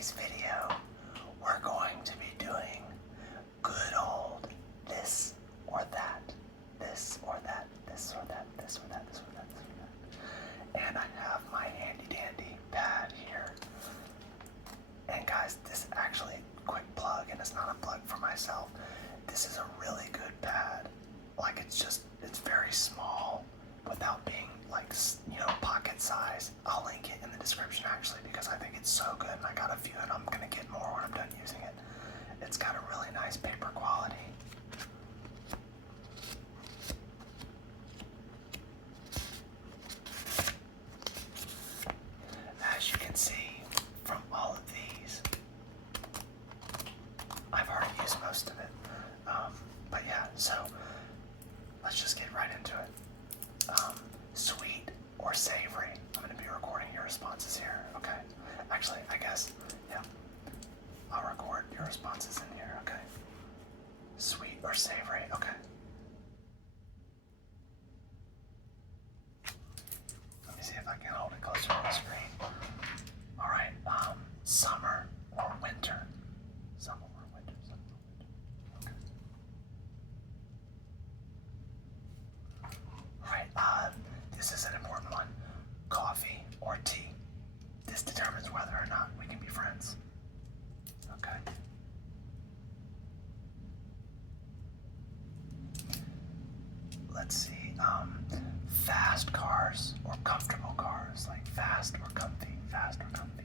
today's video, we're going to be doing good old this or that, this or that, this or that, this or that, this or that, this or that. And I have my handy dandy pad here. And guys, this actually, quick plug, and it's not a plug for myself. This is a really good pad. Like it's very small without being like, pocket size. I'll link it in the description actually because I think it's so good and I got a few and I'm gonna get more when I'm done using it. It's got a really nice paper quality. As you can see from all of these, I've already used most of it. But yeah, so let's just get right into it. Sweet or savory? I'm going to be recording your responses here, okay? Actually, I guess, yeah, I'll record your responses in here, okay? Sweet or savory? Okay. Let me see if I can hold it closer on the screen. All right, summer or winter? Summer or winter, summer or winter, okay. Alright, this is an important one. Coffee or tea? This determines whether or not we can be friends. Okay. Let's see, fast cars or comfortable cars? Like fast or comfy, fast or comfy.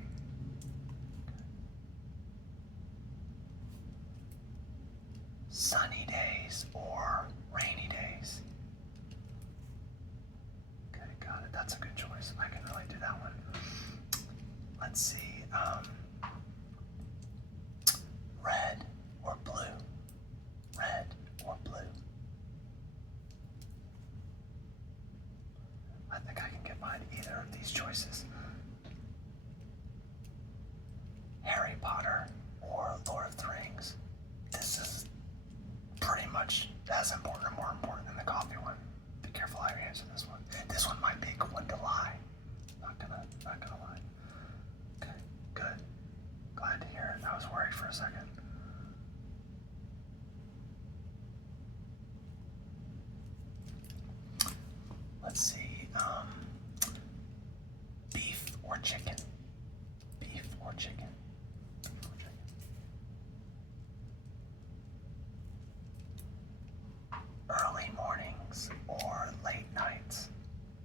Sunny days or rainy days? Okay, got it. That's a good choice. I can really do that one. Let's see. Red or blue? Red or blue? I think I can get behind either of these choices. Harry Potter or Lord of the Rings? This is pretty much as important or more important than the coffee one. Be careful how you answer this one. This one might be a good one to lie. Not gonna lie. Okay, good. Glad to hear it. I was worried for a second. Let's see. Beef or chicken? Beef or chicken? Beef or chicken? Early mornings or late nights?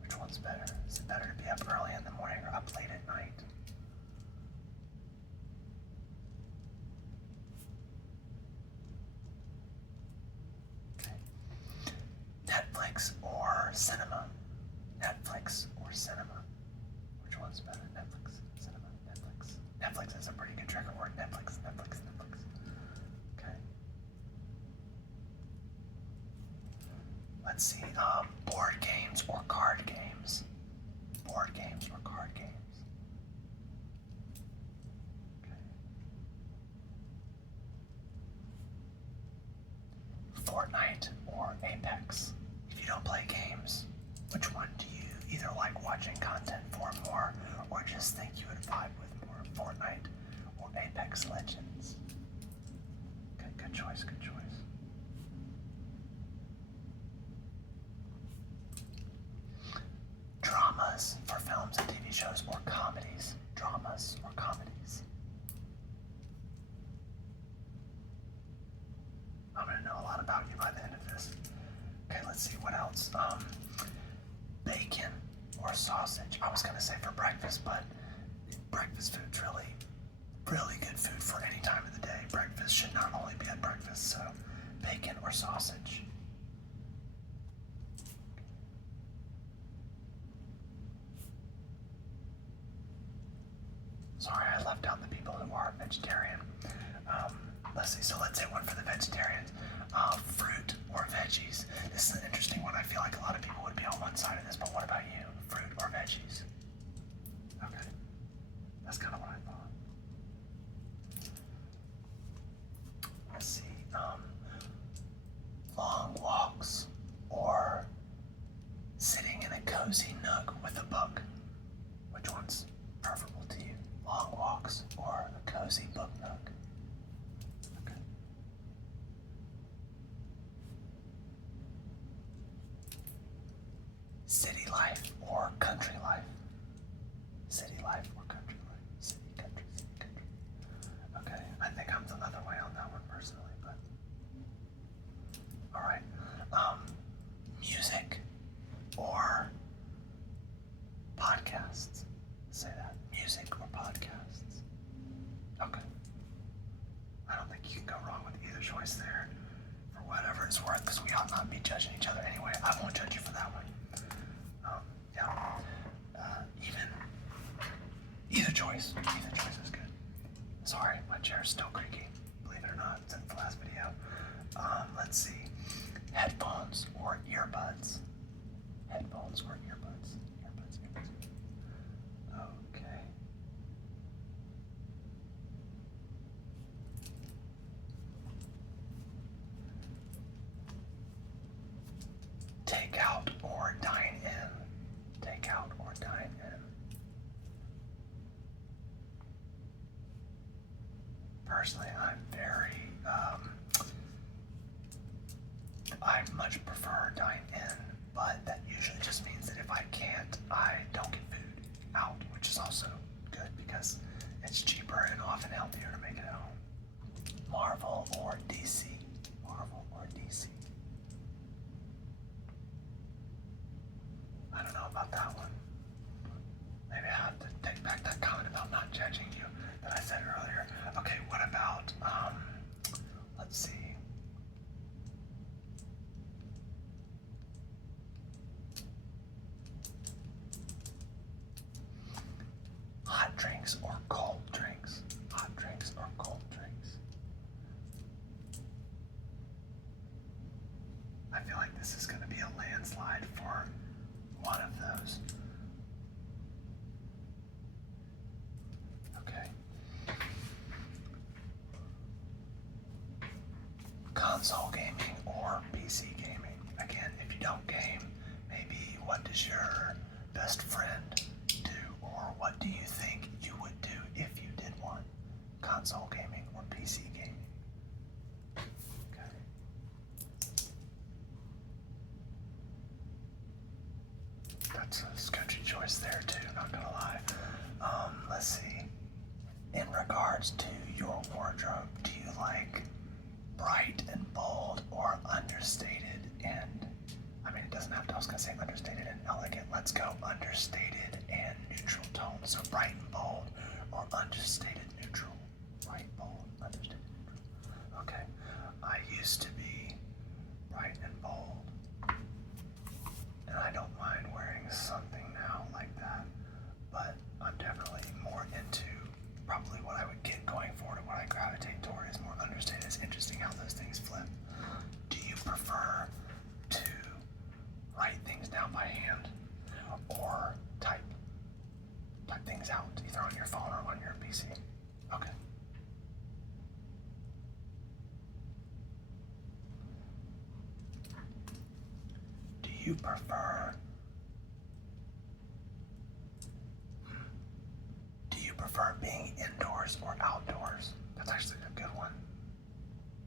Which one's better? Is it better to be up early in the morning or up late at night? Okay. Netflix or cinema? Netflix or cinema? Which one's better? Netflix, cinema, Netflix. Netflix is a pretty good trigger word. Netflix, Netflix, Netflix. Okay. Let's see, board games or card games? Board games or card games? Okay. Fortnite or Apex? If you don't play games, which one do you either like watching content for more or just think you would vibe with more? Fortnite or Apex Legends? Okay, good choice, good choice. Dramas for films and TV shows or comedies? Dramas or comedies? I'm gonna know a lot about you by the end of this. Okay, let's see what else. Bacon or sausage? I was gonna say for breakfast, but breakfast food's really good food for any time of the day. Breakfast should not only be at breakfast, so bacon or sausage? Sorry, I left out the people who are vegetarian. Let's see, so let's say one for the vegetarians. Fruit or veggies? This is an interesting one. I feel like a lot of people would be on one side of this, but what about you? Fruit or veggies? Okay, that's kind of what I thought. Let's see, long walks or sitting in a cozy nook with a book? Which one's preferable to you? Long walks or a Cozy book nook. Okay. City life or country life? City life or country life? City, country, city, country. Okay, I think I'm the other way on that one personally, but all right. Music or podcasts? Say that. Music or podcasts? Okay. I don't think you can go wrong with either choice there, for whatever it's worth, because we ought not be judging each other anyway. I won't judge you for that one. Yeah. Even either choice. Either choice is good. Sorry, my chair's still creaky. Believe it or not, since the last video. Let's see. Headphones or earbuds? Headphones or earbuds? Earbuds, earbuds. Okay. Take out or dine in? Take out or dine in? Personally, I much prefer dine in, but that usually just means that if I can't, I don't get food out, which is also good because it's cheaper and often healthier to make it at home. Marvel or DC? Marvel or DC? I don't know about that one. Maybe I have to take back that comment about not judging you that I said earlier. Okay, what about, let's see. Hot drinks or cold drinks? Hot drinks or cold drinks? I feel like this is going to be a landslide for one of those. Okay. Console gaming or PC gaming? Again, if you don't game, maybe what does your best friend do, or what do you think you would do if you did one? Console gaming or PC gaming? Okay. That's a sketchy choice there too, not gonna lie. Let's see. In regards to your wardrobe, do you like bright and bold or understated and, I mean, it doesn't have to, I was gonna say understated and elegant. Let's go understated and neutral tones. So bright and bold or understated neutral. Bright, bold, understated, neutral. Okay. I used to be bright and bold, and I don't mind wearing something now like that, but I'm definitely more into probably what I would get going forward and what I gravitate toward is more understated. It's interesting how those things flip. Do you prefer to write things down by hand or type things out either on your phone or on your PC? Okay. Do you prefer being indoors or outdoors? That's actually a good one.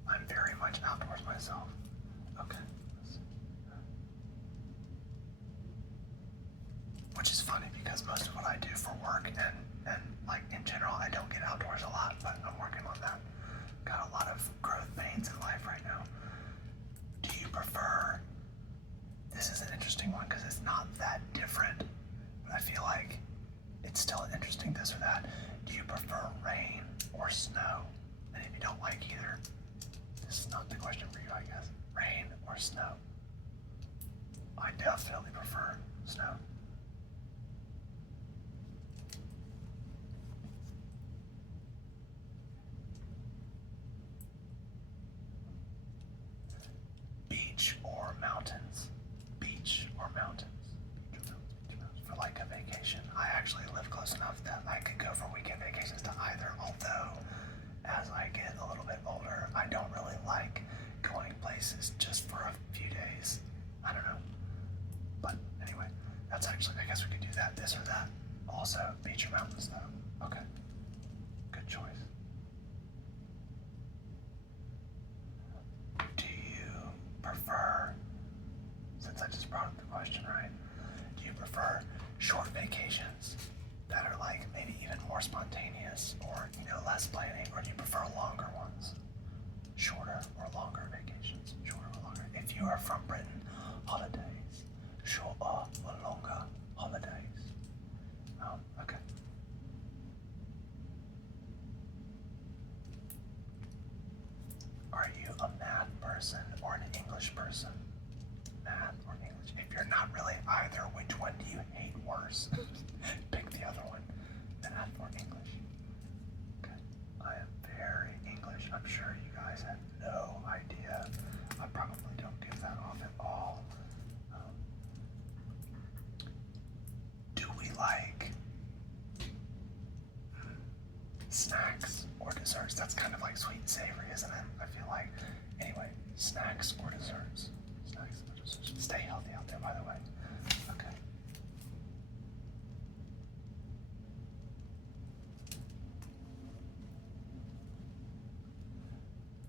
I'm very much outdoors myself. Okay. Which is funny because most of what I do for work and like in general, I don't get outdoors a lot, but I'm working on that. Got a lot of growth pains in life right now. Do you prefer, this is an interesting one because it's not that different, but I feel like it's still interesting, this or that. Do you prefer rain or snow? And if you don't like either, this is not the question for you, I guess. Rain or snow? I definitely prefer snow. Beach or mountains? Beach or mountains? For like a vacation. I actually live close enough that I could go for weekend vacations to either, although as I get a little bit older, I don't really like going places just for a few days. I don't know. But anyway, that's actually, I guess we could do that, this or that. Also, beach or mountains though. Okay. Good choice. prefer short vacations that are like maybe even more spontaneous or, less planning, or do you prefer longer ones? Shorter or longer vacations? Shorter or longer? If you are from Britain, holidays. Shorter or longer holidays? Okay. Are you a math person or an English person? Math or English? If you're not really either, which one do you hate worse? Pick the other one. Math or English? Okay. I am very English. I'm sure you guys have no idea. I probably don't give that off at all. Do we like snacks or desserts? That's kind of like sweet and savory, isn't it? I feel like. Anyway, snacks or desserts? Snacks or desserts. Stay healthy out there, by the way. Okay.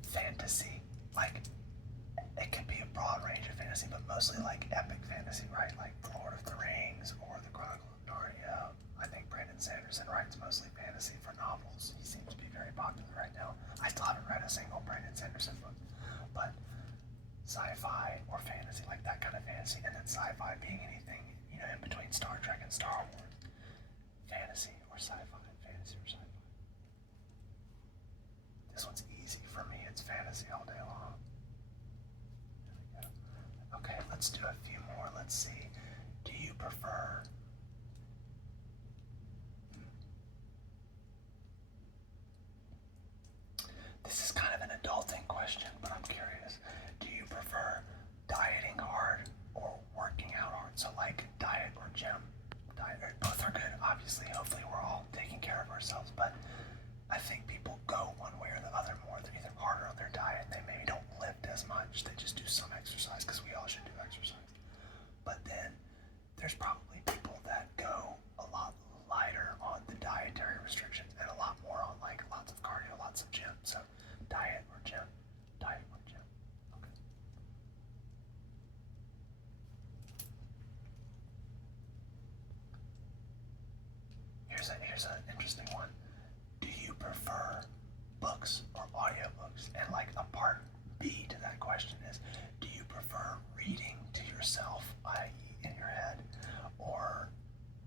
Fantasy. Like, it can be a broad range of fantasy, but mostly like epic fantasy, right? Like The Lord of the Rings or The Chronicle of Narnia. I think Brandon Sanderson writes mostly fantasy for novels. He seems to be very popular right now. I still haven't read a single Brandon Sanderson book, but sci-fi or fantasy, like that kind of fantasy, and then sci-fi being anything, in between Star Trek and Star Wars. Fantasy or sci-fi, fantasy or sci-fi. This one's easy for me. It's fantasy all day long. There we go. Okay, let's do a few more. Let's see. Do you prefer this is kind of an adulting question, but I'm curious. Do you prefer dieting hard or working out hard? So like diet or gym? Diet, both are good, obviously. Hopefully we're all taking care of ourselves, but I think people go one way or the other more. They're either harder on their diet, they maybe don't lift as much, they just do some exercise, because we all should do exercise. But then there's probably people that go a lot lighter on the dietary restrictions and a lot more on like lots of cardio, lots of gym. So diet or gym? Diet or gym? Okay. Here's an interesting one. Do you prefer books or audiobooks? And like a part B to that question is, do you prefer reading to yourself, i.e. in your head, or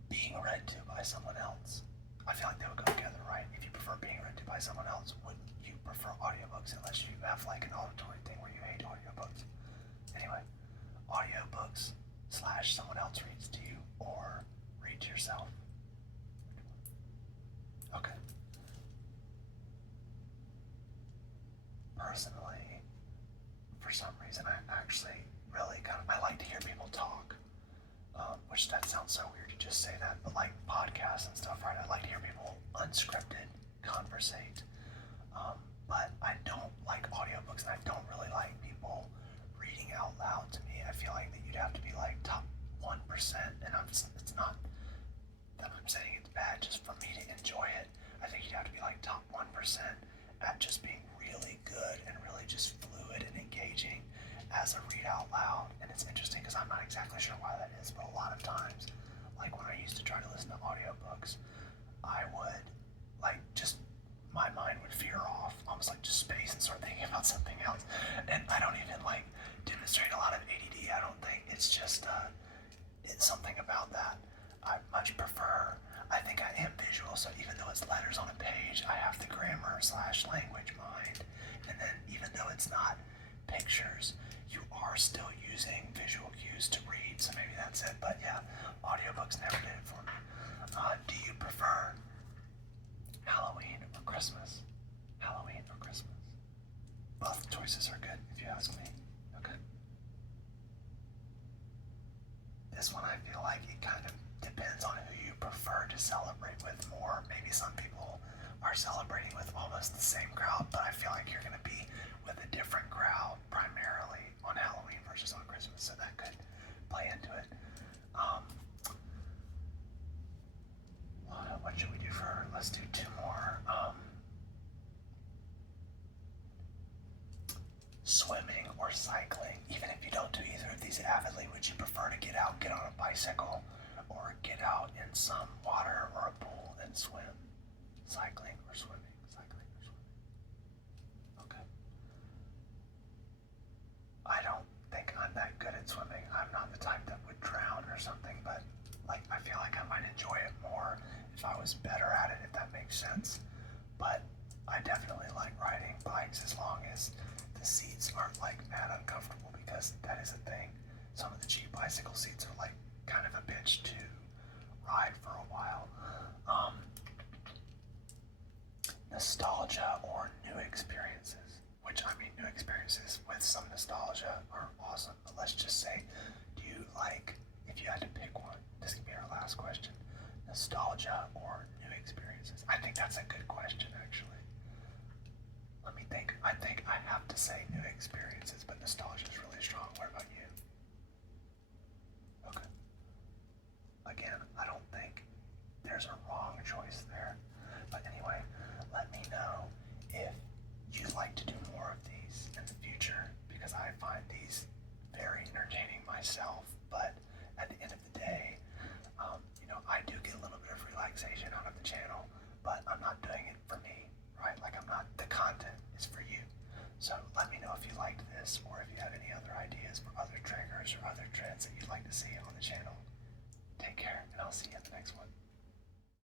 being read to by someone else? I feel like they would go together, right? If you prefer being read to by someone else, wouldn't you prefer audiobooks unless you have like an auditory thing where you hate audiobooks? Anyway, audiobooks / someone else reads to you or read to yourself. Okay. Personally, for some reason, I actually really I like to hear people talk. Which that sounds so weird to just say that, but like podcasts and stuff, right? I like to hear people unscripted conversate. But I don't like audiobooks, and I don't really like people reading out loud to me. I feel like that you'd have to be like top 1%, and it's not that I'm saying it's bad, just for me to enjoy it. I think you'd have to be like top 1% at just being really good and really just fluid and engaging as a read out loud. And it's interesting because I'm not exactly sure why that is, but a lot of times, like when I used to try to listen to audiobooks, I would like just my mind would veer off, almost like just space, and start thinking about something else. And I don't even like demonstrate a lot of ADD. I don't think it's just it's something about that. I much prefer. I think I am visual, so even though it's letters on a page, I have the grammar / language mind. And then even though it's not pictures, you are still using visual cues to read, so maybe that's it. But yeah, audiobooks never did it for me. Do you prefer Halloween or Christmas? Halloween or Christmas? Both choices are good, if you ask me. Okay. This one, I feel like it kind of depends on who you prefer to celebrate with more. Maybe some people are celebrating with almost the same crowd, but I feel like you're going to be with a different crowd primarily on Halloween versus on Christmas, so that could play into it. What should we do for, let's do two more. Swimming or cycling? Even if you don't do either of these avidly, would you prefer to get out, get on a bicycle, or get out in some water or a pool and swim? Cycling or swimming? Cycling or swimming? Okay. I don't think I'm that good at swimming. I'm not the type that would drown or something, but like I feel like I might enjoy it more if I was better at it, if that makes sense. But I definitely like riding bikes as long as the seats aren't like mad uncomfortable, because that is a thing. Some of the cheap bicycle seats are like kind of a bitch to ride for a while. Nostalgia or new experiences? Which, I mean, new experiences with some nostalgia are awesome, but let's just say, do you like, if you had to pick one, this can be our last question, nostalgia or new experiences? I think that's a good question, actually. Let me think. I think I have to say new experiences, but nostalgia is really strong. What about you? Okay. Again, I don't think there's a wrong choice there. But anyway, let me know if you'd like to do more of these in the future, because I find these very entertaining myself. But at the end of the day, I do get a little bit of relaxation out of the channel, but I'm not doing it for me, right? Like the content is for you. So let me know if you liked this, or if you have any other ideas for other triggers or other trends that you'd like to see on the channel. Take care, and I'll see you in the next one.